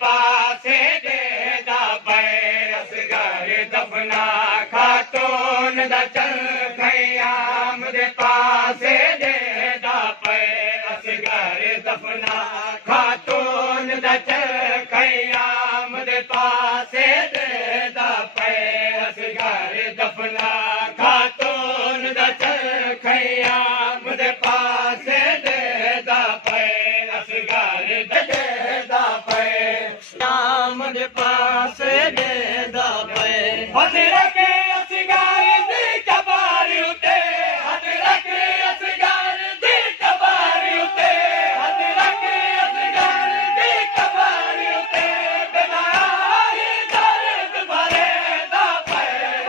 पासे देदा पे असगर दफना खातून दा चल खयाम दे पासे देदा पे असगर दफना खातून दा चल खयाम दे पासे देदा पे असगर दफना खातून दा चल खयाम दे पासे देदा पे असगर देदा पे शाम दे पासे देदा पे हथ रखे असगर दी कबारी उते हथ रखे असगर दी कबारी उते हथ रखे असगर दी कबारी उते बिनाई दर्द भरे दा पे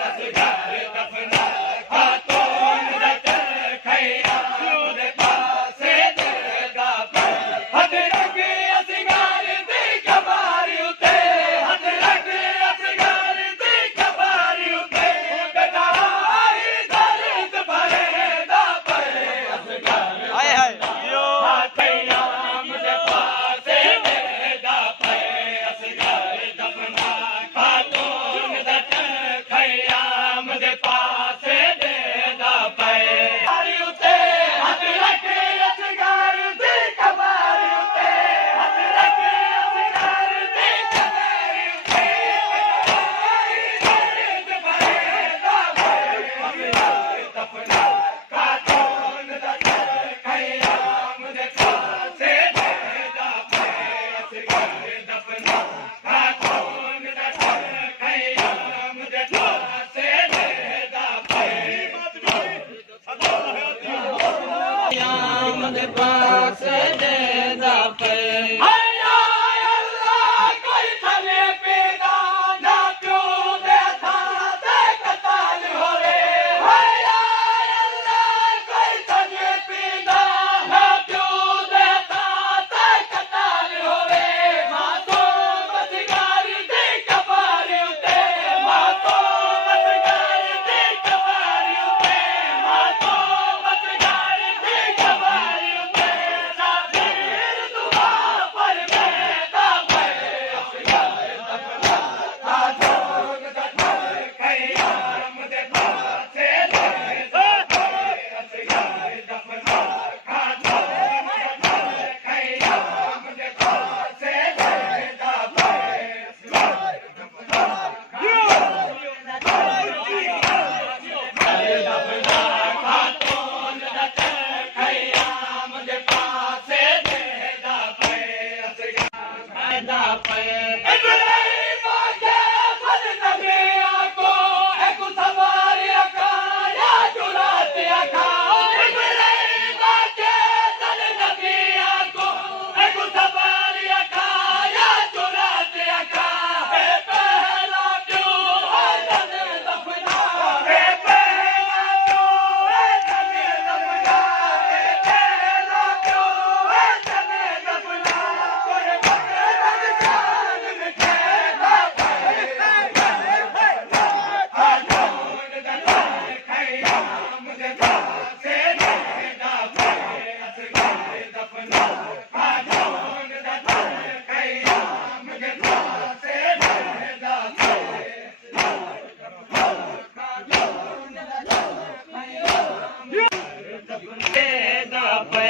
असगर दफना खातून दा चल खयाम दे पासे देदा पे हथ रखे असगर दी कबारी उते हथ रखे असगर दी कबारी उते बिनाई दर्द भरे दा पे असगर खयाम दे पासे देदा पे असगर दफना खातून दा चल खयाम दे पासे देदा पे कबारी उते हथ रखे असगर दी कबारी उते हथ रखे असगर दी कबारी उते दर्द भरे दा पे असगर दफना खातून दा चल खयाम दे पासे देदा पे असगर दफना खातून दा चल खयाम दे पासे देदा पे खयाम दे पासे देदा पे हाया अल्लाह कोई थले पैदा ना प्यो दे था ते कताल होवे हाया अल्लाह कोई थले पैदा ना प्यो दे था ते कताल होवे मासूम असगर दी कबारी उते मासूम असगर दी कबारी उते मासूम असगर दी कबारी उते साबिर दुआ पर बेदा पे असगर दफना खातून दा चल खयाम दे पासे देदा पे असगर दफना खातून दा चल खयाम दे पासे देदा पे असगर दफना खातून दा चल खयाम दे पासे देदा पे असगर देदा पे इब्राहिम के फल नबिया को एक सवारी अका या जुरात अका इब्राहिम के फल नबिया को एक सवारी अका या जुरात अका ए पहला क्यों है जन दफना ए पहला क्यों है जन दफना ए पहला क्यों है जन दफना कोई बकरा जान मिटे दा पे खातून दा चल खयाम दे पासे देदा पे असगर दफना खातून दा चल खयाम दे पासे देदा पे खातून दा चल खयाम देदा पे